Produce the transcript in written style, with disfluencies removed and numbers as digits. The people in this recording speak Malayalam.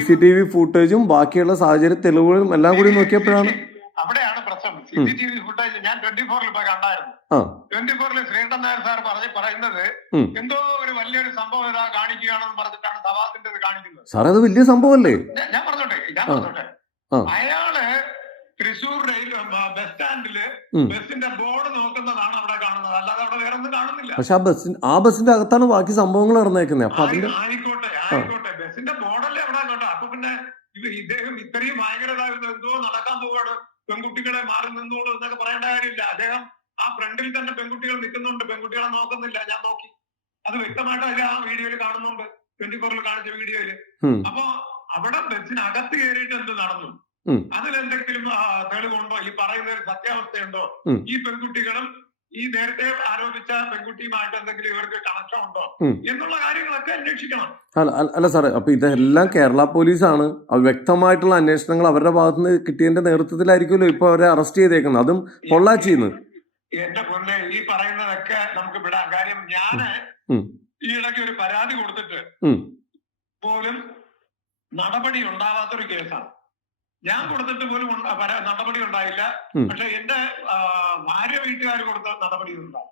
CCTV ഫൂട്ടേജും ബാക്കിയുള്ള സാഹചര്യ തെളിവുകളും എല്ലാം കൂടി നോക്കിയപ്പോഴാണ് അവിടെയാണ് പ്രശ്നം. CCTV ഫുട്ടേജ് ഞാൻ 24-ൽ ഇപ്പൊ കണ്ടായിരുന്നു. 24-ൽ ശ്രീകണ്ഠൻ നായർ സാർ പറയുന്നത് എന്തോ ഒരു വലിയൊരു സംഭവം ഇതാ കാണിക്കുകയാണെന്ന് പറഞ്ഞിട്ടാണ് സവാദിന്റെ കാണിക്കുന്നത്. സാർ അത് വലിയ സംഭവമല്ലേ? ഞാൻ പറഞ്ഞോട്ടെ അയാള് തൃശ്ശൂർ ബസ് സ്റ്റാൻഡില് ബസിന്റെ ബോർഡ് നോക്കുന്നതാണ് അവിടെ കാണുന്നത്, അല്ലാതെ അവിടെ വേറെ ഒന്നും കാണുന്നില്ല. പക്ഷെ ആ ബസിന്റെ അകത്താണ് ബാക്കി സംഭവങ്ങൾ നടന്നേക്കുന്നത്. അപ്പൊ ആയിക്കോട്ടെ ബസിന്റെ ബോർഡല്ലേ അവിടെ കേട്ടോ. അപ്പൊ പിന്നെ ഇദ്ദേഹം ഇത്രയും ഭയങ്കരതായിരുന്നു, എന്തോ നടക്കാൻ പോവാണ്, പെൺകുട്ടികളെ മാറി നിന്നോളൂ എന്നൊക്കെ പറയേണ്ട കാര്യമില്ല. അദ്ദേഹം ആ ഫ്രണ്ടിൽ തന്നെ പെൺകുട്ടികൾ നിൽക്കുന്നുണ്ട്, പെൺകുട്ടികളെ നോക്കുന്നില്ല. ഞാൻ നോക്കി, അത് വ്യക്തമായിട്ട് അതിൽ ആ വീഡിയോയിൽ കാണുന്നുണ്ട്, 24-ൽ കാണിച്ച വീഡിയോയില്. അപ്പൊ അവിടെ ബസ്സിനകത്ത് കയറിയിട്ട് എന്ത് നടന്നു, അതിലെന്തെങ്കിലും തെളിവുണ്ടോ, ഈ പറയുന്ന സത്യാവസ്ഥയുണ്ടോ, ഈ പെൺകുട്ടികളും ഈ നേരത്തെ ആരോപിച്ച പെൺകുട്ടിയുമായിട്ട് എന്തെങ്കിലും ഇവർക്ക് കണക്ഷൻ ഉണ്ടോ എന്നുള്ള കാര്യങ്ങളൊക്കെ അന്വേഷിക്കണം. അല്ല സാറേ, അപ്പൊ ഇതെല്ലാം കേരള പോലീസാണ്, വ്യക്തമായിട്ടുള്ള അന്വേഷണങ്ങൾ അവരുടെ ഭാഗത്തുനിന്ന് കിട്ടിയതിന്റെ നേതൃത്വത്തിലായിരിക്കുമല്ലോ ഇപ്പൊ അവരെ അറസ്റ്റ് ചെയ്തേക്കുന്നത്, അതും പൊള്ളാച്ചിന്ന്. എന്റെ പൊന്നെ, ഈ പറയുന്നതൊക്കെ നമുക്ക് വിടാം. കാര്യം ഞാന് ഈ ഇടയ്ക്ക് ഒരു പരാതി കൊടുത്തിട്ട് പോലും നടപടി ഉണ്ടാവാത്തൊരു കേസാണ്. ഞാൻ കൊടുത്തിട്ട് പോലും നടപടി ഉണ്ടായില്ല. പക്ഷെ എന്റെ ഭാര്യ വീട്ടുകാർ കൊടുത്ത നടപടി ഉണ്ടാവും.